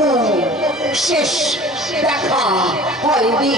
তবু শেষ দেখা হয়নি।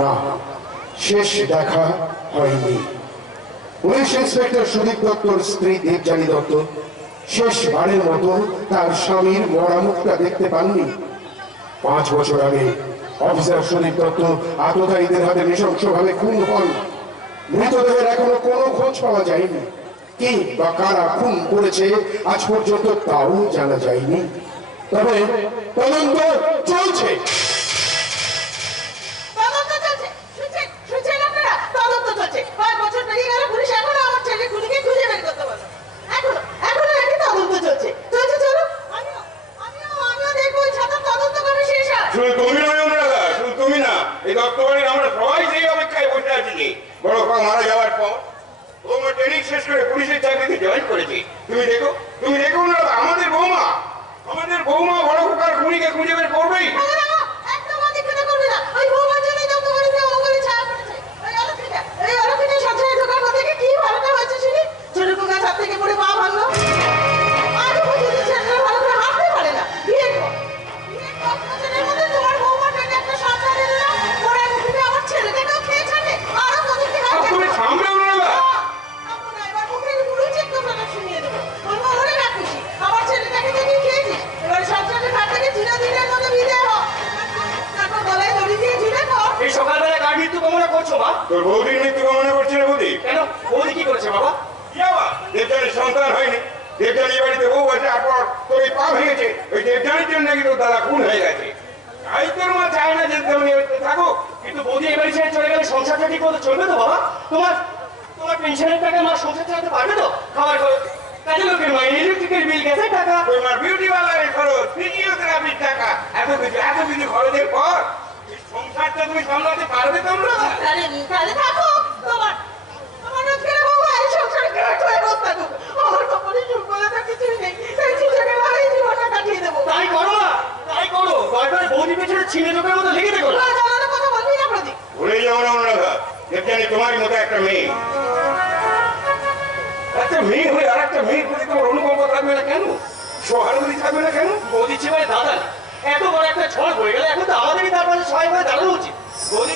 না, শেষ দেখা হয়নি। পুলিশ ইন্সপেক্টর সুদীপ দত্তর স্ত্রী দেবযানী দত্ত শেষবারের মতো তার স্বামীর মরা মুখটা দেখতে পাননি। 5 বছর আগে অফিসার সুদীপ দত্ত আততায়ীদের হাতে নৃশংসভাবে খুন হন। মৃতদেহের এখনো কোনো খোঁজ পাওয়া যায়নি। কে বা কারা খুন করেছে আজ পর্যন্ত তাও জানা যায়নি। তবে তদন্ত চলছে। মারা যাওয়ার পর তোমার ট্রেনিং শেষ করে পুলিশের চাকরিতে জয়েন করেছে। তুমি দেখো না, আমাদের বৌমা বড় খোকার খুনিকে খুঁজে বের করবেই। তোর বৌদির মৃত্যু কামনা করছে না বৌদি? কেন? বৌদি কি করেছে বাবা? দেবযানীর সন্তান হয়নি, দেবযানী বাড়িতে বউ আছে, তারপর তোর এই পা ভেঙেছে, ওই দেবযানীর জন্য নাকি তোর দাদা খুন হয়ে গেছে। তাই তোর মা চায় না যে তুমি থাকো। কিন্তু বৌদি এই বাড়ি ছেড়ে চলে গেলে সংসারটা ঠিক মতো চলবে তো বাবা? তোমার পেনশনের টাকা মা সংসার চালাতে পারবে তো? খাবার খরচ, কাজে লোকের মাইনে, ইলেকট্রিকের বিল, গ্যাসের টাকা, তোমার বিউটি পার্লারের খরচ, ফিজিওথেরাপির টাকা, এত কিছু খরচের পর সংসারটা তুমি সামলাতে পারবে তোমরা? তাহলে থাকো, তোমার রোজগার বউ এই সংসারে কেটে হয়ে বসে থাকো। আমার কপালে সুখ বলে তো কিছুই নেই, এই সুযোগে ভালোই জীবনটা কাটিয়ে দেবো। তাই করো না, তাই করো। বারবার বৌদি পেছনে ছিঁড়ে চোখের মতো লেগে দেখো না। কথা বলবি না প্রদীপ। ভুলে যাও না অনুরাধা, দেবযানী তোমারই মতো একটা মেয়ে। একটা মেয়ে হয়ে আর একটা মেয়ের প্রতি তোমার অনুকম্প থাকবে না কেন? সহানুভূতি থাকবে না কেন? বৌদি ছেলে দাদা এত বড় একটা ঝড় পড়ে গেলে এখন তো আমাদেরই তার পাশে সবাই হয়ে দাঁড়ানো উচিত। বৌদি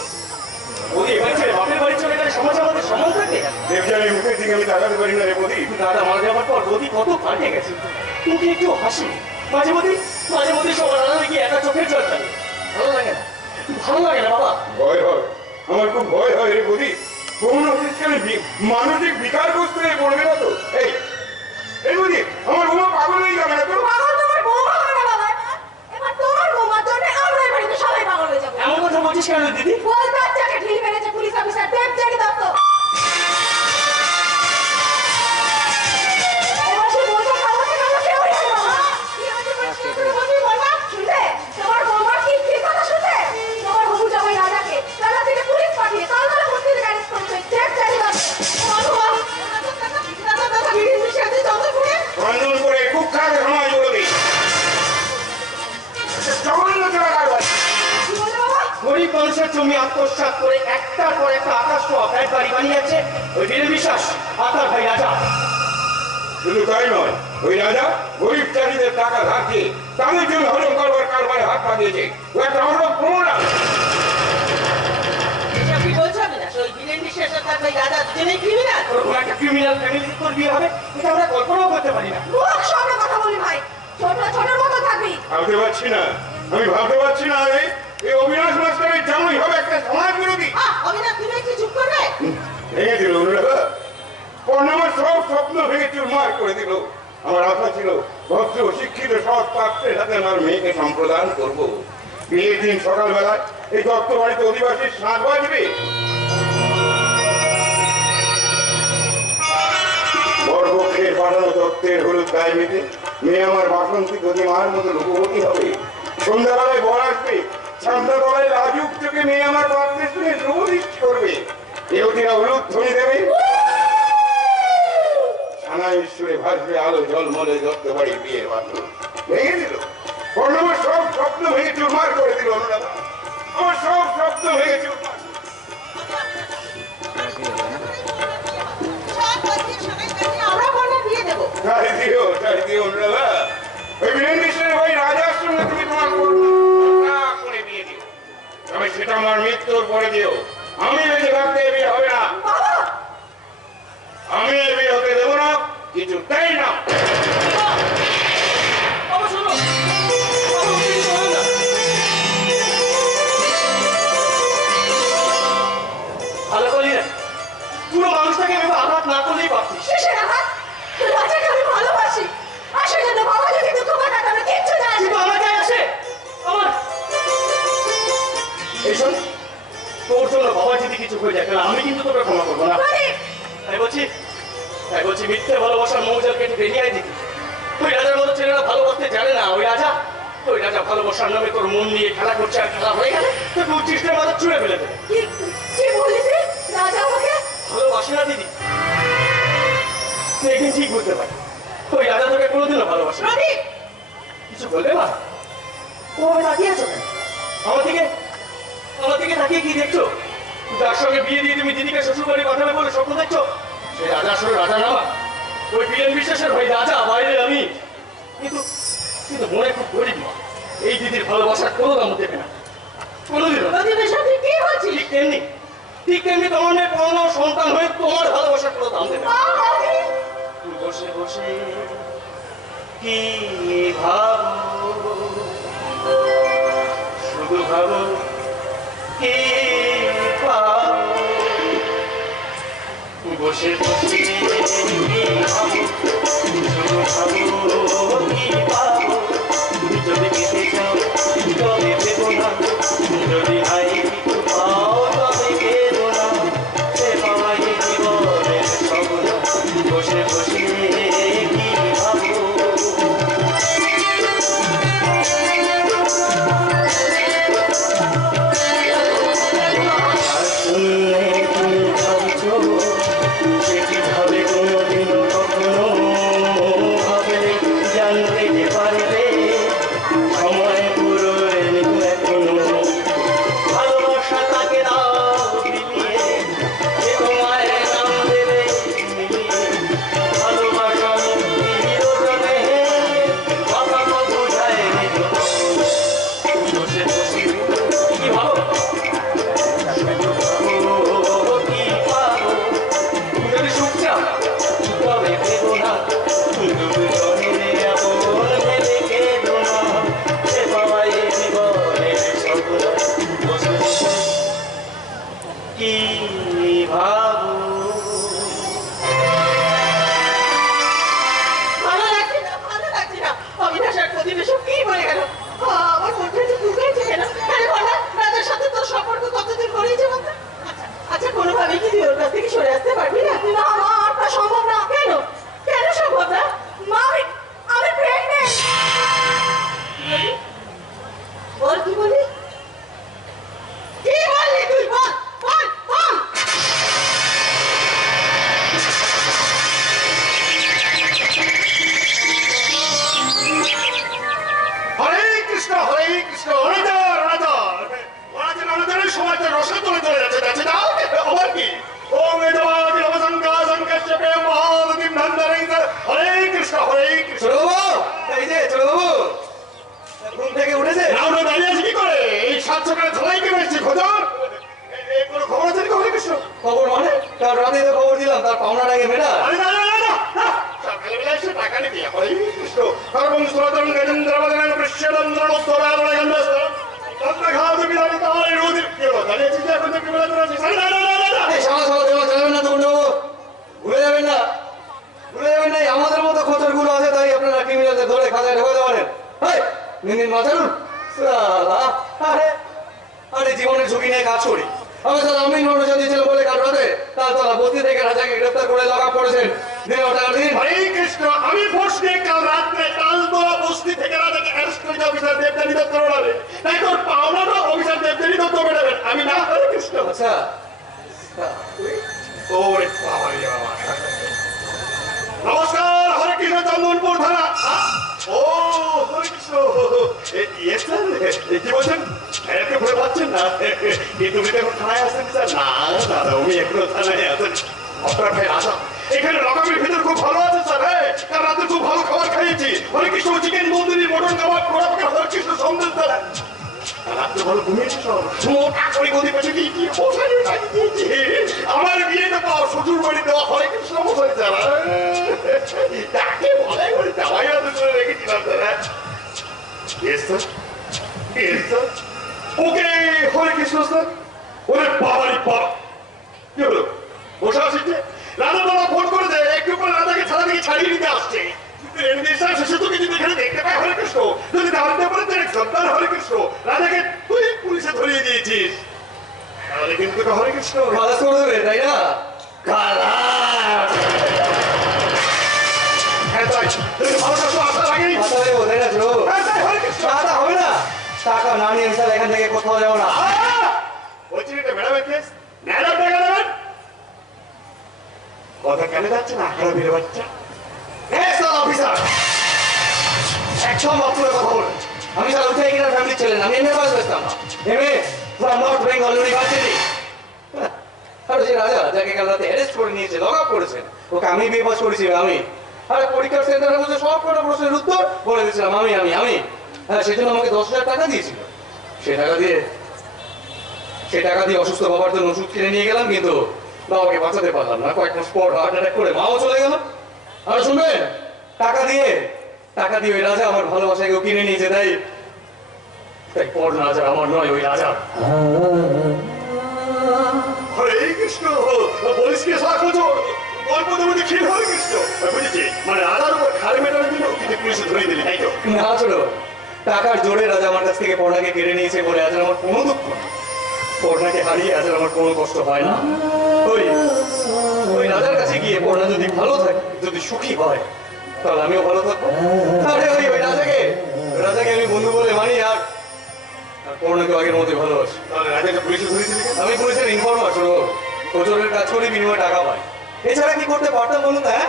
এবার ছেড়ে বাপের বাড়ি চলে গেলে সমাজ আমাদের সমান থাকে। দেবযানীর মুখের দিকে আমি তাকাতে পারি না রে প্রদীপ। দাদা মারা যাওয়ার পর বৌদি কত পাল্টে গেছে। তুমি একটু হাসি, মাঝে মধ্যে সবার আলাদা গিয়ে একা চোখের জল ফেলে। ভালো লাগে না বাবা? ভয় হয়, আমার খুব ভয় হয় রে প্রদীপ। কোন মানসিক বিকারগ্রস্ত হয়ে পড়বে না তো? এই প্রদীপ, আমার বৌমা পাগল হয়ে যাবে না তো? এমন কথা বলছিস কেন দিদি? পুলিশ অফিসার দেবযানী দত্ত একটার পর একটা আকাশ ছোঁয়া ফ্ল্যাট বাড়ি বানিয়েছে ওই বীরেন বিশ্বাস আর তার ভাই রাজা। শুধু তাই নয়, ওই রাজা গরিব চাষিদের টাকা ধার দিয়ে তাদের জন্য হজম করবার কারবারে হাত পাতিয়েছে। ও একটা অন্য প্রমাণ। এসব কি বলছো না? ওই বীরেন বিশ্বাস আর তার ভাই রাজা দুজনেই ক্রিমিনাল। ওরকম একটা ক্রিমিনাল ফ্যামিলিতে তোর বিয়ে হবে এটা আমরা কল্পনাও করতে পারি না। মুখ সামনে কথা বলি ভাই, ছোট ছোটর মতো থাকবি। ভাবতে পারছি না, আমি ভাবতে পারছি না এই অবিনাশ মাস্টারের জামাই হবে একটা সমাজ বিরোধী। অবিনাশ, তুমি একটু চুপ করবে? ভেঙে দিল অনুরাধা, আমার সব স্বপ্ন ভেঙে চুরমার করে দিল। আমার আশা ছিল ভদ্র শিক্ষিত সৎ পাত্রের হাতে আমার মেয়েকে সম্প্রদান করব। বিয়ের দিন সকালবেলায় এই দত্ত বাড়িতে অধিবাসীর সাঁত বাজবে। বরপক্ষের পাঠানো দত্তের হলুদ গায়ে মেতে মেয়ে আমার বাসন্তী প্রতিমার মতো রূপবতী হবে। সন্ধ্যাবেলায় বর আসবে, সন্ধ্যা তলায় লাজুক চোখে মেয়ে আমার পাত্রের সঙ্গে ধ্রুবদৃষ্টি করবে। দেবতীরা হলুদ ধ্বনি দেবে, ছানা ঈশ্বরে ভাসবে আলো ঝলমলে দত্ত বাড়ির বিয়ের বাসন। ভেঙে দিল আমার সব স্বপ্ন, ভেঙে চুরমার করে দিল অনুরাধা। আমার সব স্বপ্ন ভেঙে চুরমার। আমরা বলে বিয়ে দেবো। তাই দিও অনুরাধা। ওই বীরেন বিশ্বাসের ভাই রাজার সঙ্গে তুমি তোমার কন্যা করে বিয়ে দিও, তবে সেটা আমার মৃত্যুর পরে দিও। আমি বেঁচে থাকতে এ বিয়ে হবে না। আমি এ বিয়ে হতে দেবো না, কিছুতেই না। বাবা শোনো, বাবা প্লিজ শোনো না। ভালো করলি না, পুরো মানুষটাকে ভেবে আঘাত না করলেই পারতিস। কিসের আঘাত? রাজাকে আমি ভালোবাসি, আর সেজন্য বাবা যদি দুঃখ পাঠাতে আমি কিচ্ছু জানি কিন্তু আমার গায়ে আসে আমার এই শোন, তোর জন্য বাবা যদি কিছু হয়ে যায় তাহলে আমি কিন্তু তোকে ক্ষমা করবো না। তাই বলছি মিথ্যে ভালোবাসার মৌজাল কেটে বেরিয়ে দিবি। ওই রাজার মতো ছেলেরা ভালোবাসতে জানে না। ওই রাজা ভালোবাসার নামে তোর মন নিয়ে খেলা করছে, আর খেলা হয়ে গেলে তোকে উচ্ছিষ্টের মাথা ছুঁড়ে ফেলে দেবে। কি বললি তুই? রাজা আমাকে ভালোবাসে না দিদি, তুই একদিন ঠিক বুঝতে পারি ওই রাজা তোকে কোনোদিনও ভালোবাসে না। কিছু বলবে না? ও তাকিয়েছ কেন? আমার দিকে তাকিয়ে কি দেখছো? যার সঙ্গে বিয়ে দিয়ে তুমি দিদিকে শ্বশুর বাড়ি পাঠাবে বলে স্বপ্ন দেখছো, সেই রাজা আসলে রাজা না। ওই বীরেন বিশ্বাসের ভাই রাজা, বাইরে আমি। কিন্তু মনে খুব গরিব মা, এই দিদির ভালোবাসার কোনো দাম দেবে না কোনোদিনও। কি হচ্ছে? ঠিক তেমনি তোমার মেয়ে কোনো সন্তান হয়ে তোমার ভালোবাসার কোনো দাম দেবে না। বসে বসে কি ভাবো, শুধু ভাবো কি পাবো। বসে বসে কি ভাবো, শুধু ভাবো কি পাবো। যদি পেতে চাও তবে পেবো না, যদি নাই কিছু পাও তবে পেবো না। সে পাওয়াই জীবনের সব না। বসে বসে কি ভাবো। সে কি ভাবে কোনোদিনও কখনো ভাবে আমরা দাঁড়িয়ে আছি কি করে? এই 7 সকালে ধলাই কেন এসেছি খোঁজর? কোনো খবর আছে নাকি হরিকৃষ্ণ? খবর মানে কাল রাতে তো খবর দিলাম তার পাওনাটাকে মেটা। আরে না না না না না, সকালবেলা এসে টাকা নিবি হরিকৃষ্ণ সর্বং শ্রোতং গজেন্দ্রবদনেন কৃষ্ণনন্দন উত্তরালয় গন্ধস্ত তন্ত্রঘাত বিদারি তাহলে রোদির কি হলো? দাঁড়িয়ে আছি যে এখন থেকে বেলা ধরে আছিস? আরে না না না না না, এই সারা সারা দেওয়া যাবেন না তো ভুলে যাবেন না, ভুলে যাবেন না। আমাদের মতো খোঁচরগুলো আছে তাই আপনারা ক্রিমিনালদের ধরে খাতায় ঢোকাতে পারেন। দিন মাথারুন আরে আরে জীবনের ঝুঁকি নিয়ে কাজ করি আমি। স্যার আমি নরজাতি ছিল বলে কাল রাতে তালতলা বস্তি থেকে রাজাকে গ্রেফতার করে লক আপ করেছেন। দিন টাকা দিন। হরে কৃষ্ণ, আমি ফোর্স নিয়ে কাল রাত্রে তালতলা বস্তি থেকে রাজাকে অ্যারেস্ট করে অফিসার দেবদানি দত্ত ওড়াবে, তাই তোর পাওনাটা অফিসার দেবদানি দত্ত বেড়াবেন, আমি না। হরে কৃষ্ণ। আচ্ছা ওরে বাবা রে বাবা। নমস্কার, হরে কৃষ্ণ, চন্দনপুর থানা। ও হরে কৃষ্ণ, কি বলছেন? একে ভুলে পাচ্ছেন না? কিন্তু তুমি এখন থানায় আসছেন স্যার? না দাদা, উনি এখনো থানায় আছেন। আপনার ভাই রাজা এখানে রকমের ভিতর খুব ভালো আছে স্যার। কাল রাতে খুব ভালো খাবার খাইয়েছি। হরে কৃষ্ণ চিকেন তন্দুরি, মটন কাবাব, পোড়া পাকা, হরে কৃষ্ণ সন্দেশ স্যার। রাত্রে ভালো ঘুমিয়েছি সব, মোটা করে গদি পেটে দিয়ে কি মশাই দিয়েছি। আমার বিয়েটা পাওয়া শ্বশুর বাড়ি দেওয়া হরে কৃষ্ণ মশাই স্যার। তাকে বলে করে জামাই হাতে করে রেখেছিলাম স্যার। ওকে হরে কৃষ্ণ স্যার। ওরে বাবারি বাবা, কি হলো? বসে আসছে রাজা বাবা ফোন করে দেয়, একটু করে রাজাকে ছাড়া থেকে ছাড়িয়ে নিতে আসছে। শেষে তোকে যদি এখানে দেখতে পাই হরে কৃষ্ণ, যদি দাঁড়াতে পারে সন্তান হরে কৃষ্ণ, রাজাকে তুই পুলিশে ধরিয়ে দিয়েছিস। তাহলে কিন্তু হরে কৃষ্ণ খালাস করে দেবে তাই না? খালাস হ্যাঁ তাই, তুমি ভালো থাকো, আশা লাগেনি। কথা দেবো তাই না ধ্রুব? হ্যাঁ তাই, হরে কৃষ্ণ। টাকা হবে না, টাকা না নিয়ে স্যার এখান থেকে কোথাও যাবো না। বলছি এটা ম্যাডামের কেস, ম্যাডাম টাকা দেবেন। কথা কেন যাচ্ছে না? আঁকড়া বেড়ে বাচ্চা অফিসার একদম অপুরে কথা বলুন। আমি স্যার উঠে কিনা ফ্যামিলি ছিলেন, আমি এমএ পাস করতাম না। MA from North Bengal University. আর যে রাজা যাকে কাল রাতে অ্যারেস্ট করে নিয়েছে, লক আপ করেছেন, ওকে আমি বিয়ে পাস করেছি আমি। আর পরীক্ষার সেন্টারে বসে সব কটা প্রশ্নের উত্তর বলে দিয়েছিলাম আমি। হ্যাঁ, সেজন্য আমাকে 10,000 টাকা দিয়েছিল। সে টাকা দিয়ে অসুস্থ বাবার জন্য ওষুধ কিনে নিয়ে গেলাম, কিন্তু বাবাকে বাঁচাতে পারলাম না। কয়েক মাস পর হার্ট অ্যাটাক করে মাও চলে গেল। আর শুনবেন, টাকা দিয়ে ওই রাজা আমার ভালোবাসাকে কিনে নিয়েছে। তাই পর রাজা আমার নয়, ওই রাজা। হরে কৃষ্ণ, বলিস কি সাক্ষর গল্প দেবো দেখি। হরে কৃষ্ণ বুঝেছি, মানে রাজার উপর খারে মেটানোর জন্য কিন্তু পুলিশে ধরিয়ে দিলি, তাই তো? না ছিল, টাকার জোরে রাজা আমার কাছ থেকে পড়নাকে কেড়ে নিয়েছে বলে আজ আমার কোনো দুঃখ নেই। পড়নাকে হারিয়ে আজ আমার কোনো কষ্ট হয় না। ওই রাজার কাছে গিয়ে পড়না যদি ভালো থাকে, যদি সুখী হয়, তাহলে আমিও ভালো থাকবো। আরে ওই রাজাকে আমি বন্ধু বলে মানি। আর পড়নাকে আগের মধ্যে ভালোবাসি। তাহলে রাজাকে পুলিশে ধরিয়ে দিলি কেন? আমি পুলিশের ইনফরমার, শোনো, প্রচুরের কাজ করি, বিনিময়ে টাকা পাই। এছাড়া কি করতে পারতাম বলুন? হ্যাঁ,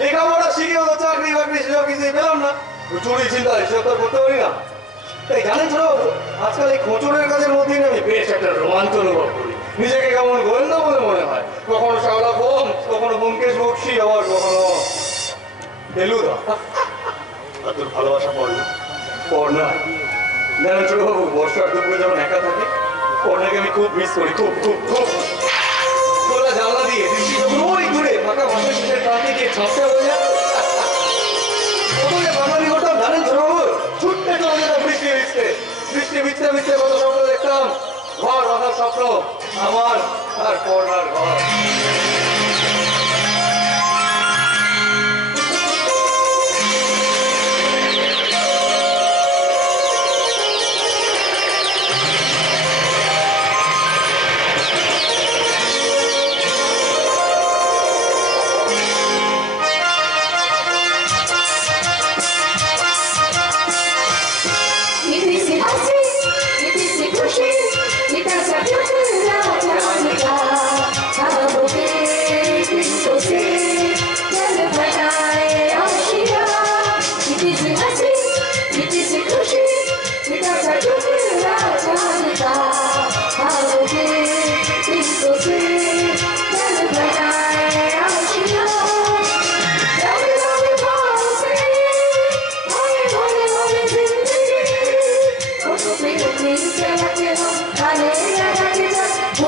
লেখাপড়া শিখেও তো চাকরি বাকরি সেসব কিছুই পেলাম না। চুরি চিন্তা এসব তো করতে পারি না। তাই জানেন ছোট, আজকাল এই খোঁচরের কাজের মধ্যেই আমি বেশ একটা রোমাঞ্চ অনুভব করি। নিজেকে কেমন গোয়েন্দা বলে মনে হয়। কখনো শাওলা হোম, কখনো ব্যোমকেশ বক্সী, আবার কখনো ফেলুদা। আর তোর ভালোবাসা পড়না জানেন ছোটবাবু, বর্ষার দুপুরে যখন একা থাকি, পড়নাকে আমি খুব মিস করি। খুব খুব খুব খোলা জানলা দিয়ে দৃষ্টি যখন ওই দূরে ফাঁকা ভাষা শেষের প্রান্তে গিয়ে ঝাপটা হয়ে যায়, কতকে বাঙালি হতাম জানেন ছোটবাবু? ছুটতে চলে যেতাম বৃষ্টি ভিজতে কত স্বপ্ন দেখতাম। ঘর বাঁধার স্বপ্ন আমার, আর পড়নার ঘর। खुशी,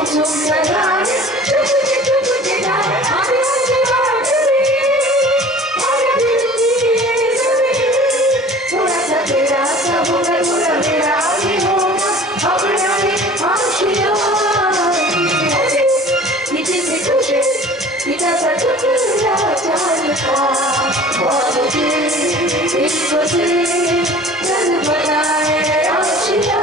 कुसुम सराय चुपके चुपके जाए आगे आगे बाटली आगे दिल की जमीन थोड़ा सा तेरा सा होगा थोड़ा मेरा भी होगा अपना ही आशिया नीचे से कुछ इधर सा टुकड़ा चाल का बहुत दिल इसको से चल बनाए आशिया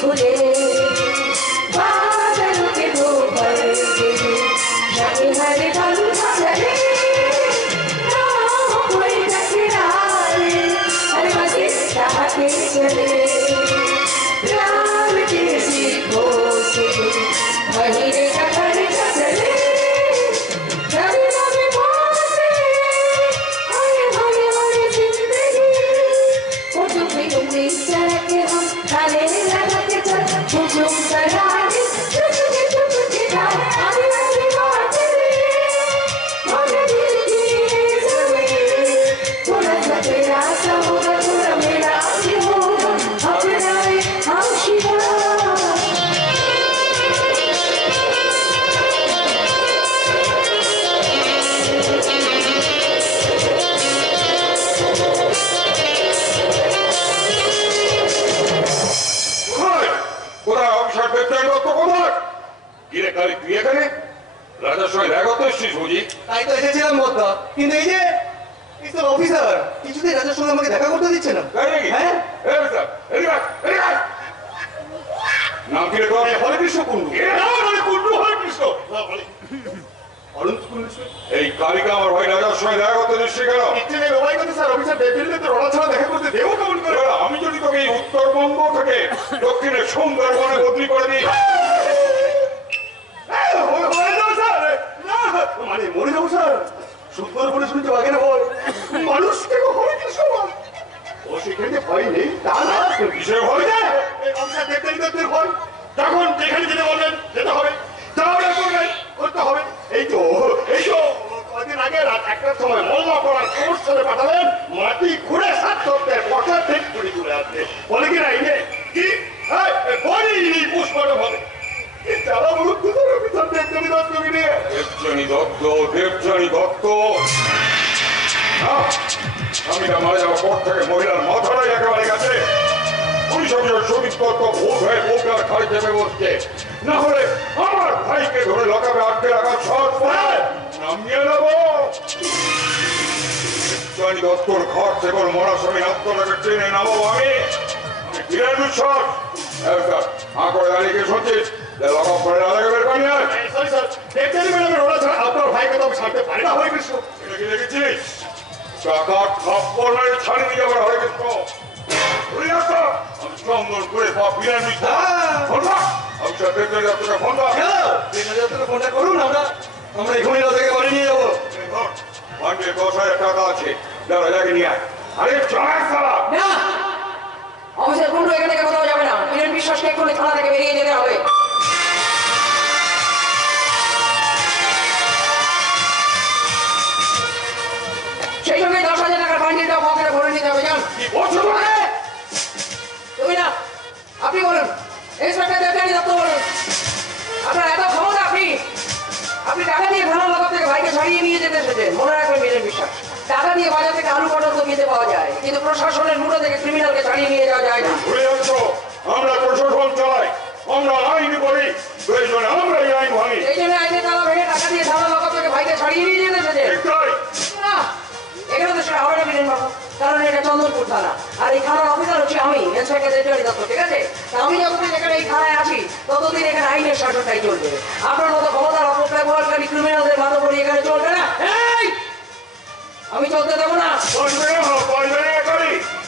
खुले बादलों के दो पर्दे लगे हरे बालू चले ना कोई टकराए हर मजे चाहते चले प्यार के सीखों से महीने का खर्चा चले रवि रवि बोसे हरे हरे हरे जिंदगी वो जो भी उम्मीद करके हम खाले कुसुम सराय चुपके चुपके जाए आगे आगे बाटली आगे दिल की जमीन थोड़ा सा तेरा सा होगा थोड़ा मेरा भी होगा अपना ही आशिया কোথায় অফিসার দেবদান দত্ত কোথায়? কিরে কালি তুই এখানে? রাজার সঙ্গে দেখা করতে এসছিস বুঝি? তাই তো এসেছিলাম বদ্দা, কিন্তু এই যে এইসব অফিসার কিছুতেই রাজার সঙ্গে আমাকে দেখা করতে দিচ্ছে না। তাই নাকি? হ্যাঁ এই অফিসার, এদিকে আয়, এদিকে আয়। নাম কি রে তোর? হরেকৃষ্ণ কুণ্ডু। কুন্ডু হরেকৃষ্ণ। অনন্ত কুণ্ডু এই কালিকা আমার ভাই রাজার সঙ্গে দেখা করতে দিচ্ছি কেন? ইচ্ছে নেই বাবাই করতে স্যার, অফিসার ডেভিলকে তো রড়া ছাড়া দেখা করতে দেবো কেমন করে? এবার আমি যদি তোকে এই উত্তরবঙ্গ থেকে দক্ষিণে সুন্দরবনে বদলি করে দিই মরে যাবো স্যার, না মানে মরে যাবো স্যার। সুন্দরবনে শুনতে বাঘের ভয়, মানুষ থেকে হরেকৃষ্ণ ভয়। ও সেখানে ভয় নেই তা না, কিসের ভয়? অফিসার দেবদান দত্তের ভয়। যখন যেখানে যেতে বলবেন যেতে হবে, যা অর্ডার করবেন করতে হবে। এই তো কদিন আগে রাত 1টার সময় মোল্লা পড়ার খবর ছেড়ে পাঠালেন, মাটি ঘুরে 7 সপ্তাহের পটা ঠিক করে চলে আসছে। বলে কি না এই যে কি বলি পুষ্পটা বলে চালা বলুন কোথায় অফিসার দেবদানি দত্তকে নিয়ে। দেবযানী দত্ত, দেবযানী দত্ত। স্বামীরা মারা যাওয়ার পর থেকে মহিলার মাথাটাই একেবারে গেছে। পুলিশ অফিসার শ্রমিক দত্ত ভূত হয়ে বউটার খাড়ি চেপে বসছে। না হলে আমার ভাইকে ধরে লকাবে আটকে রাখার সাহস পায় নামিয়ে নেব। দেবযানী দত্তর ঘর থেকে মরা স্বামী আত্মটাকে টেনে নামাবো আমি। কিরেন বিশ্বাস করে দাঁড়িয়ে শুনছিস লকআপ করে রাজাকে বের করে নিয়ে আয়। সরি স্যার, দেবদানি ম্যাডামের ওরা ছাড়া আপনার ভাইকে তো আমি ছাড়তে পারি না হরেকৃষ্ণ। এটা কি দেখেছিস? টাকা থাপ্পড় মেরে ছাড়িয়ে দিয়ে যাবার হরেকৃষ্ণ। আমি চন্দন করে বিরিয়ানি অফিসার দেবযানী দত্তকে ফোন দাও। ফোনটা করুন, আমরা এখনই রাজাকে বাড়ি নিয়ে যাবো। বান্ডে 10,000 টাকা আছে, যা রাজাকে নিয়ে আয়। আরে চায় সালা। না অফিসার কুন্ডু এখান থেকে কোথাও যাবে না, বীরেন বিশ্বাসকে এক্ষুনি থানা থেকে বেরিয়ে যেতে হবে। সেই সঙ্গে 10,000 টাকার বান্ডিলটা পকেটে ভরে নিতে হবে। যান। তুমি না, আপনি বলুন, ইন্সপেক্টর দেবযানী দত্ত বলুন, আপনার এত ক্ষমতা, আপনি টাকা দিয়ে থানার লকআপ থেকে ভাইকে ছাড়িয়ে নিয়ে যেতে এসেছেন। মনে রাখবেন বীরেন বিশ্বাস, টাকা দিয়ে বাজার থেকে আলু পটল তো খেতে পাওয়া যায়, কিন্তু প্রশাসনের মুঠো থেকে ক্রিমিনালকে ছাড়িয়ে নিয়ে যাওয়া যায় না। ভুলে যাচ্ছ, আমরা প্রশাসন চালাই, আমরা আইন করি, প্রয়োজনে আমরা এই আইন ভাঙি। এই জন্য আইনের তালা ভেঙে টাকা দিয়ে থানার লকআপ থেকে ভাইকে ছাড়িয়ে নিয়ে যেতে এসেছেন। ঠিক তাই। না, এখানে তো সেটা হবে না বীরেন বাবু, কারণ এটা চন্দনপুর থানা, আর এই থানার অফিসার হচ্ছে আমি, ইন্সপেক্টর দেবযানী দত্ত। ঠিক আছে, আমি যতদিন এখানে এই থানায় আছি ততদিন এখানে আইনের শাসনটাই চলবে। আপনার মতো ক্ষমতার অপব্যবহারকারী ক্রিমিনালদের মাতব্বরি এখানে চলবে না। আমি চলতে দেবো না।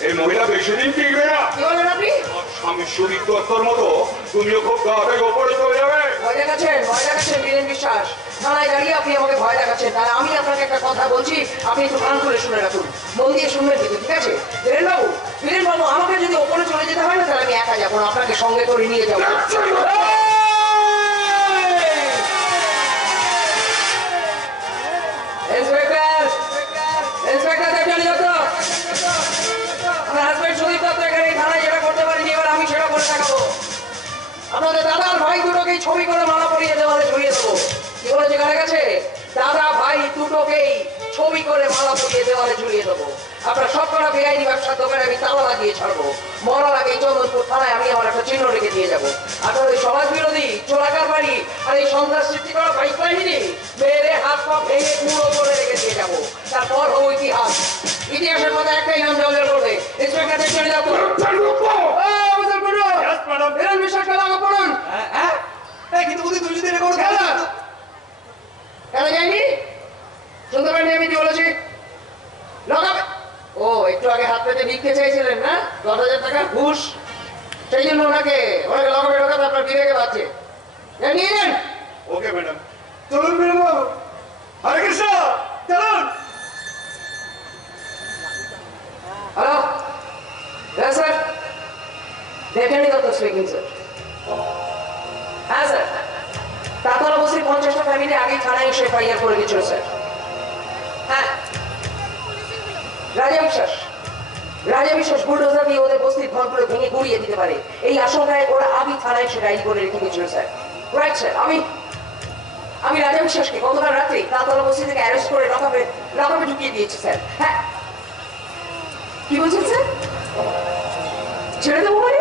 এই মহিলা বেশি দিন টিকবে না। কি বলেন আপনি? স্বামী সুদীপ দত্তর মতো তুমিও খুব তাড়াতাড়ি ওপরে চলে যাবে। ভয় দেখাচ্ছেন বীরেন বিশ্বাস। থানায় দাঁড়িয়ে আপনি আমাকে ভয় দেখাচ্ছেন, তাহলে আমি আপনাকে একটা কথা বলছি, আপনি একটু কান খুলে শুনে রাখুন, মন দিয়ে শুনবেন কিন্তু, ঠিক আছে? বীরেন বাবু আমাকে একা যাবো না, আপনাকে সঙ্গে করে নিয়ে যাবো। ইন্সপেক্টর, ইন্সপেক্টর দেবযানী দত্ত, আমার হাজবেন্ড সুদীপ দত্ত এখানে এই থানায় যেটা করতে পারিনি, এবার আমি সেটা করে দেখাবো। আপনাদের দাদার ভাই দুটোকেই ছবি করে মালা পরিয়ে দেওয়ালে ঝুলিয়ে দেবো। কি বলেছে কার কাছে? দাদা ভাই দুটোকেই ছবি করে মালা পরিয়ে দেওয়ালে ঝুলিয়ে দেবো। আপনার সব করা বেআইনি ব্যবসার দোকানে আমি তালা লাগিয়ে ছাড়বো। মরার আগে চন্দনপুর থানায় আমি আমার একটা চিহ্ন রেখে দিয়ে যাবো। আপনার ওই সমাজ বিরোধী চোরাকার বাড়ি আর এই সন্ত্রাস সৃষ্টি করা বাইক বাহিনী মেরে হাত পা ভেঙে গুঁড়ো করে রেখে দিয়ে যাবো। তারপর হবো ইতিহাস। ইতিহাসের মধ্যে একটাই নাম জঞ্জাল করবে, ইন্সপেক্টর দেবযানী দত্ত। বিশ্বাস করে লাগা পড়ুন। হ্যাঁ কিন্তু বুদ্ধি তুই যদি এটা কোনো খেলা খেলা যায়নি, শুনতে পারিনি আমি কি বলেছি? লাগাবে। ও একটু আগে হাত পেতে ভিক্ষে চাইছিলেন না, 10,000 টাকা ঘুষ, সেই জন্য ওনাকে লাগাবে ঢোকাতে আপনার বিবেকে পাচ্ছে। নিয়ে যান। ওকে ম্যাডাম, চলুন ম্যাডাম বাবু। হরে কৃষ্ণ, চলুন। হ্যালো, হ্যাঁ sir, Debjani Dutta speaking sir. হ্যাঁ স্যার, তাতলা বস্তির 50টা ফ্যামিলি আগেই থানায় এসে এফআইআর করে গেছিল স্যার। হ্যাঁ, রাজা বিশ্বাস, রাজা বিশ্বাস বুলডোজার দিয়ে ওদের বস্তির ঘর করে ভেঙে গুড়িয়ে দিতে পারে, এই আশঙ্কায় ওরা আমি থানায় এসে ডায়েরি করে রেখে গেছিল স্যার। রাইট স্যার, আমি রাজা বিশ্বাসকে গতকাল রাত্রে তাতলা বস্তি থেকে অ্যারেস্ট করে লকআপে ঢুকিয়ে দিয়েছি স্যার। হ্যাঁ, কি বলছেন স্যার? ছেড়ে দেবো মানে?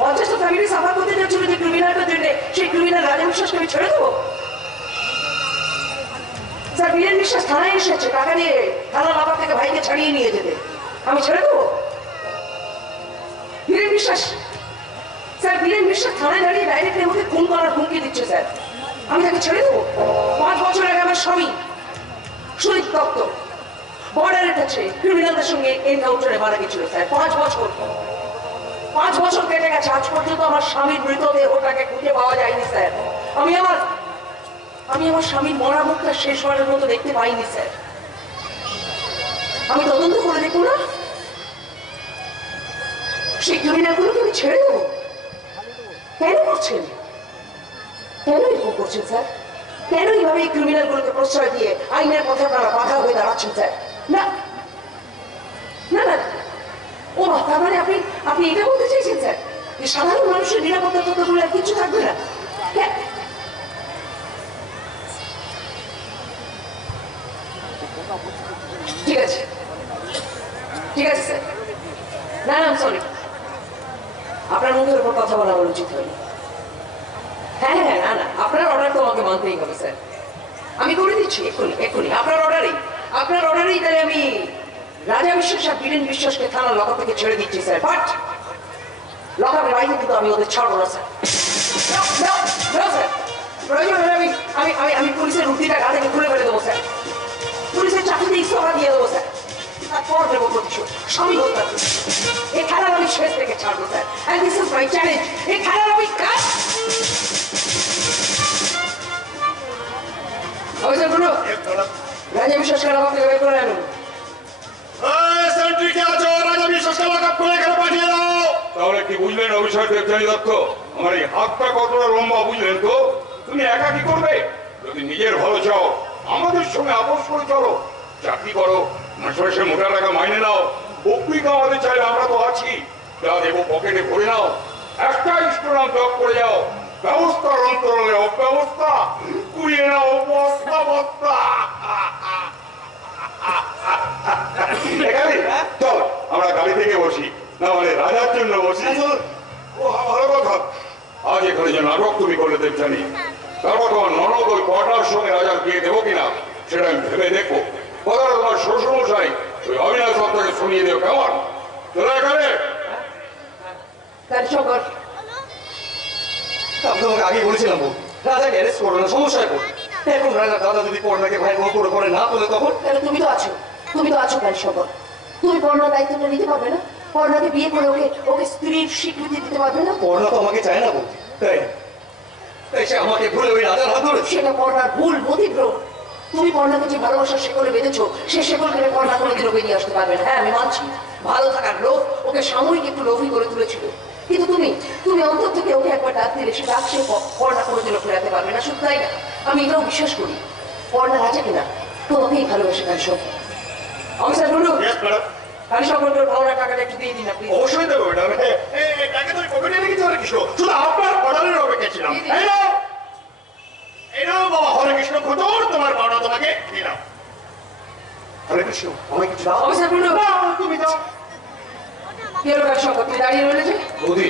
50টা ফ্যামিলি সাফার করতে যাচ্ছিল যে ক্রিমিনালটার জন্য, সেই ক্রিমিনাল রাজা বিশ্বাসকে আমি ছেড়ে দেবো? স্যার, বীরেন বিশ্বাস থানায় এসেছে টাকা নিয়ে থানা লাভা থেকে ভাইকে ছাড়িয়ে নিয়ে যেতে, আমি ছেড়ে দেবো? বীরেন বিশ্বাস, স্যার বীরেন বিশ্বাস থানায় দাঁড়িয়ে ডাইরেক্টলি আমাকে খুন করার হুমকি দিচ্ছে স্যার, আমি তাকে ছেড়ে দেবো? 5 বছর আগে আমার স্বামী সুদীপ দত্ত বর্ডারের কাছে ক্রিমিনালদের সঙ্গে এনকাউন্টারে মারা গেছিল স্যার। 5 বছর কেটে গেছে, আজ পর্যন্ত আমার স্বামীর মৃতদেহটাকে খুঁজে পাওয়া যায়নি স্যার। আমি আমার স্বামীর মরা মুখটা শেষ হওয়ার মতো দেখতে পাইনি স্যার। আমি তদন্ত করে দেখবো না? সেই ক্রিমিনালগুলোকে আমি ছেড়ে দেবো? কেন করছেন? কেন এরকম করছেন স্যার? কেন এইভাবে এই ক্রিমিনালগুলোকে প্রশ্রয় দিয়ে আইনের পথে আপনারা বাধা হয়ে দাঁড়াচ্ছেন স্যার? না না না, ও তার মানে আপনি এটা বলতে চাইছেন স্যার যে সাধারণ মানুষের নিরাপত্তা তথ্যগুলো আর কিছু থাকবে না? ঠিক আছে, ঠিক আছে স্যার। না না, সরি, আপনার মুখের উপর কথা বলা আমার উচিত হয়নি। হ্যাঁ হ্যাঁ, না না, আপনার অর্ডার তো আমাকে মানতেই হবে স্যার। আমি করে দিচ্ছি এক্ষুনি আপনার অর্ডারেই তাহলে আমি রাজা বিশ্বাস আর বীরেন বিশ্বাসকে থানার লকআপ থেকে ছেড়ে দিচ্ছি স্যার। বাট লকআপের বাইরে কিন্তু আমি ওদের ছাড়বো না স্যার। প্রয়োজন হলে আমি পুলিশের রুটিটা গা থেকে খুলে ফেলে দেবো স্যার, পুলিশের চাকরিতে ইস্তফা দিয়ে দেবো স্যার, তারপর দেবো প্রতিশোধ স্বামী হত্যা। এই খেলার আমি শেষ থেকে ছাড়বো sir, and this is my challenge. এই খেলার আমি রাজা বিশ্বাসকে লকআপ থেকে বের করে আনুন। তাহলে কি বুঝলেন অভিষেক দেবযানী দত্ত? আমার এই হাতটা কতটা লম্বা বুঝলেন তো? তুমি একা কি করবে? যদি নিজের ভালো চাও আমাদের সঙ্গে আপোষ করে চলো, চাকরি করো, মাসে মাসে মোটা টাকা মাইনে নাও, বকরি কামাতে চাইলে আমরা তো আছি, যা দেবো পকেটে ভরে নাও, একটা স্টোরাম জব করে যাও, ব্যবস্থার অন্তরালে অব্যবস্থা কুড়িয়ে নাও বস্তা বস্তা। চল আমরা গাড়ি থেকে বসি, না মানে রাজার জন্য বসি। ও ভালো কথা, আজ এখানে যে নাটক তুমি করলে দেবযানী, তারপর তোমার ননদ ওই কটার সঙ্গে রাজার বিয়ে দেবো কিনা সেটা আমি ভেবে দেখবো। কথাটা তোমার শ্বশুরমশাই ওই অবিনাশ দত্তকে শুনিয়ে দেবো, কেমন? চলো এখানে। আমি তোমাকে আগে বলেছিলাম রাজাকে অ্যারেস্ট করো না, সমস্যায় পড়ো। এখন রাজার দাদা যদি পর্দাকে ভাই করে না তোলে তখন? তুমি তো আছো তাই সবর, তুমি পর্ণার দায়িত্বটা নিতে পারবে না? পর্ণাকে বিয়ে করে ওকে স্ত্রীর স্বীকৃতি দিতে পারবে না? পর্ণা তো আমাকে চায় না বলতে, তাই সে আমাকে ভুলে ওই রাজার হাত ধরে। সেটা পর্ণার ভুল মতিভ্রম। তুমি পর্ণাকে যে ভালোবাসার শেকলে বেঁধেছো, সে শেকল কেটে পর্ণা কোনোদিনও বেরিয়ে আসতে পারবে না। হ্যাঁ আমি মানছি, ভালো থাকার লোক ওকে সাময়িক একটু লোভী করে তুলেছিল, কিন্তু তুমি তুমি অন্তর থেকে ওকে একবার ডাক দিলে সে ডাক সে পর্ণা কোনোদিনও ফেরাতে পারবে না। শুধু তাই না, আমি এটাও বিশ্বাস করি পর্ণা রাজা কিনা তোমাকেই ভালোবাসে কালীশঙ্কর। অফিসার বলুন কালীশঙ্করের ভাওনা টাকাটা একটু দিয়ে দিন আপনি। অবশ্যই দেবো ম্যাডাম। টাকা তুমি পকেটে রেখেছি হরে কৃষ্ণ, শুধু আপনার অর্ডারের অপেক্ষা ছিলাম। এই নাও বাবা হরে কৃষ্ণ খুচুর, তোমার পাওনা তোমাকে দিলাম। হরে কৃষ্ণ আমাকে কিছু দাও। অফিসার বলুন তুমি দাও। কি হলো কালীশঙ্কর, তুমি দাঁড়িয়ে রইলে যে? বৌদি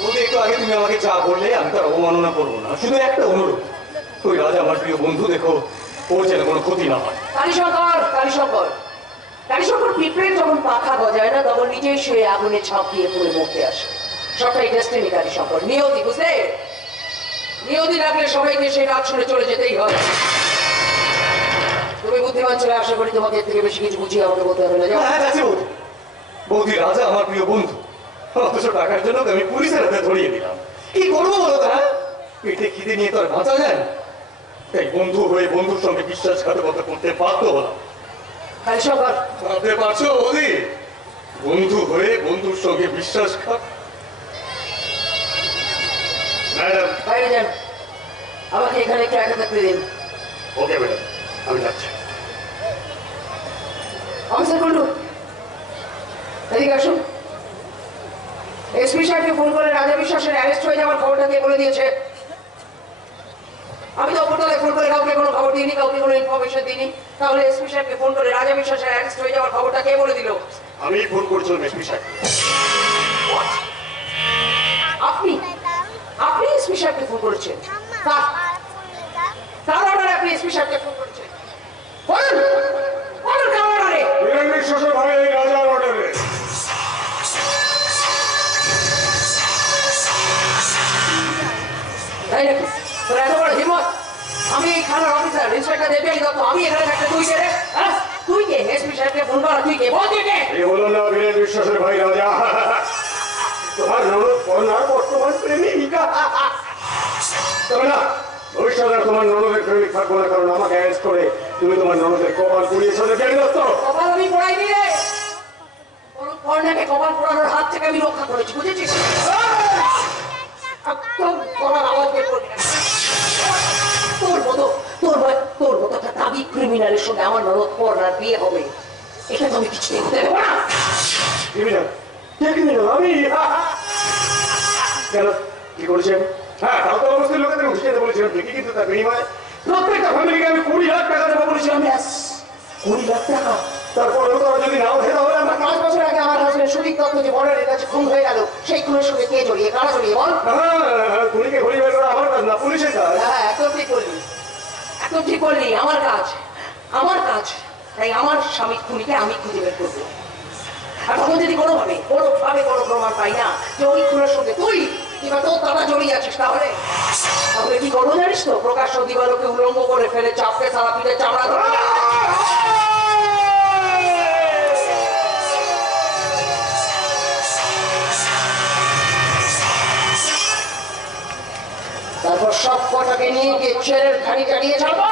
বৌদি, একটু আগে তুমি আমাকে যা বললে আমি তার অবমাননা করবো না, শুধু একটা অনুরোধ, ওই রাজা আমার প্রিয় বন্ধু, দেখো ওর যেন কোনো ক্ষতি না হয়। কালীশঙ্কর কালীশঙ্কর কালীশঙ্কর পিঁপড়ের যখন পাখা গজায় না তখন নিজেই সে আগুনে ছাপ দিয়ে পড়ে মরতে আসে। সবটাই ডেস্টিনি কালীশঙ্কর, নিয়তি, বুঝলে? নিয়তি লাগলে সবাইকে সেই রাত শুনে চলে যেতেই হয়। তুমি বুদ্ধিমান ছেলে, আশা করি তোমাকে এর থেকে বেশি কিছু বুঝিয়ে আমাকে বলতে হবে না। হ্যাঁ যাচ্ছে বৌদি, বৌদি রাজা আমার প্রিয় বন্ধু, অথচ টাকার জন্য আমি পুলিশের হাতে ধরিয়ে দিলাম। কি করবো বলো তো? হ্যাঁ, পেটে খিদে নিয়ে তো আর বাঁচা যায় না, তাই বন্ধু হয়ে বন্ধুর সঙ্গে বিশ্বাসঘাতকতা করতে বাধ্য হলাম। কালীশঙ্কর ভাবতে পারছো বৌদি, বন্ধু হয়ে বন্ধুর সঙ্গে বিশ্বাসঘাত। ম্যাডাম বাইরে যান, আমাকে এখানে একটু একা থাকতে দিন। ওকে ম্যাডাম, আমি যাচ্ছি। অফিসার বলু এদিকে আসুন। এসপি সাহেবকে ফোন করে রাজা বিশ্বাসের অ্যারেস্ট হয়ে যাওয়ার খবরটা কে বলে দিয়েছে? আমি তো অপরতলে ফোন করে কাউকে কোনো খবর দিইনি, কাউকে কোনো ইনফরমেশন দিইনি। তাহলে এসপি সাহেবকে ফোন করে রাজা বিশ্বাসের অ্যারেস্ট হয়ে যাওয়ার খবরটা কে বলে দিল? আমি ফোন করছিলাম এসপি সাহেব। আপনি আপনি এসপি সাহেবকে ফোন করেছেন? কার অর্ডারে আপনি এসপি সাহেবকে ফোন করেছেন? বলুন বলুন, কার অর্ডারে? বীরেন বিশ্বাসের ভাই এই রাজার অর্ডারে। তাই নাকি? তোর এত বড় হিম্মত! আমি এই থানার অফিসার ইন্সপেক্টর দেবযানী দত্ত, আমি এখানে থাকতে তুই কে রে? হ্যাঁ, তুই কে? এসপি সাহেবকে ফোন করা তুই কে? বল তুই কে? এই হলো না বীরেন বিশ্বাসের ভাই রাজা, তোমার ননদ পর্ণার বর্তমান প্রেমিকা। তবে না, ভবিষ্যতে আর তোমার ননদের প্রেমিক থাকবো না, কারণ আমাকে অ্যারেস্ট করে তুমি তোমার ননদের কপাল পুড়িয়েছো। দেবযানী দত্ত, কপাল আমি পড়াইনি রে, বরং কর্ণাকে কপাল পোড়ানোর হাত থেকে আমি রক্ষা করেছি, বুঝেছিস? একদম গলার আওয়াজ বের করবি না। তোর মতো একটা দাবি ক্রিমিনালের সঙ্গে আমার ননদ পর্ণার বিয়ে হবে, এটা তো আমি কিছুতেই হতে দেবো না। ক্রিমিনাল? কে ক্রিমিনাল? আমি? কেন, কি করেছেন? হ্যাঁ, তাও তো অবশ্যই লোকেদের ঘুষ খেতে বলেছিলাম ঠিকই, কিন্তু তার বিনিময়ে প্রত্যেকটা ফ্যামিলিকে আমি 20 লাখ টাকা দেবো বলেছিলাম। 20 লাখ টাকা? তারপরেও তারা যদি নাও খেতে হবে আমরা। 5 বছর আগে আমার হাজবেন্ড সুদীপ দত্ত যে বর্ডারের কাছে খুন হয়ে গেল, সেই খুনের সঙ্গে কে জড়িয়ে, কারা জড়িয়ে বল? খুনিকে ঘুরিয়ে বের করা আমার কাজ না, পুলিশের কাজ। হ্যাঁ, একদম ঠিক বললি, একদম ঠিক বললি। আমার কাজ, আমার কাজ। তাই আমার স্বামী খুনিকে আমি খুঁজে বের করবো। আর তখন যদি কোনোভাবে কোনো প্রমাণ পাই না যে ওই খুনের সঙ্গে তুই কিংবা তোর দাদা জড়িয়ে আছিস, তাহলে কি করবো জানিস তো? প্রকাশ্য দিবালোকে উলঙ্গ করে ফেলে চাপকে সারা পিঠে চামড়া ধরে তারপর সব কটাকে নিয়ে গিয়ে ছেলের ঘাড়ি চালিয়ে ছাড়বো।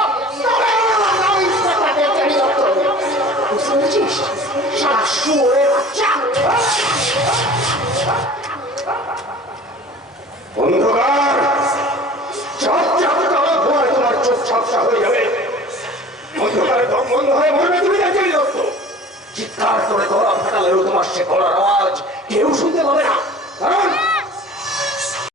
বুঝতে পেরেছিস? সারা শুয়োরের বাচ্চা। অন্ধকার তোমার চোখ ঝাপসা হয়ে যাবে, অন্ধকারে দম বন্ধ হয়ে মরবে তুমি। দেবযানী দত্ত, চিৎকার করে গলা ফাটালেও তোমার সে গলার আওয়াজ কেউ শুনতে পাবে না, কারণ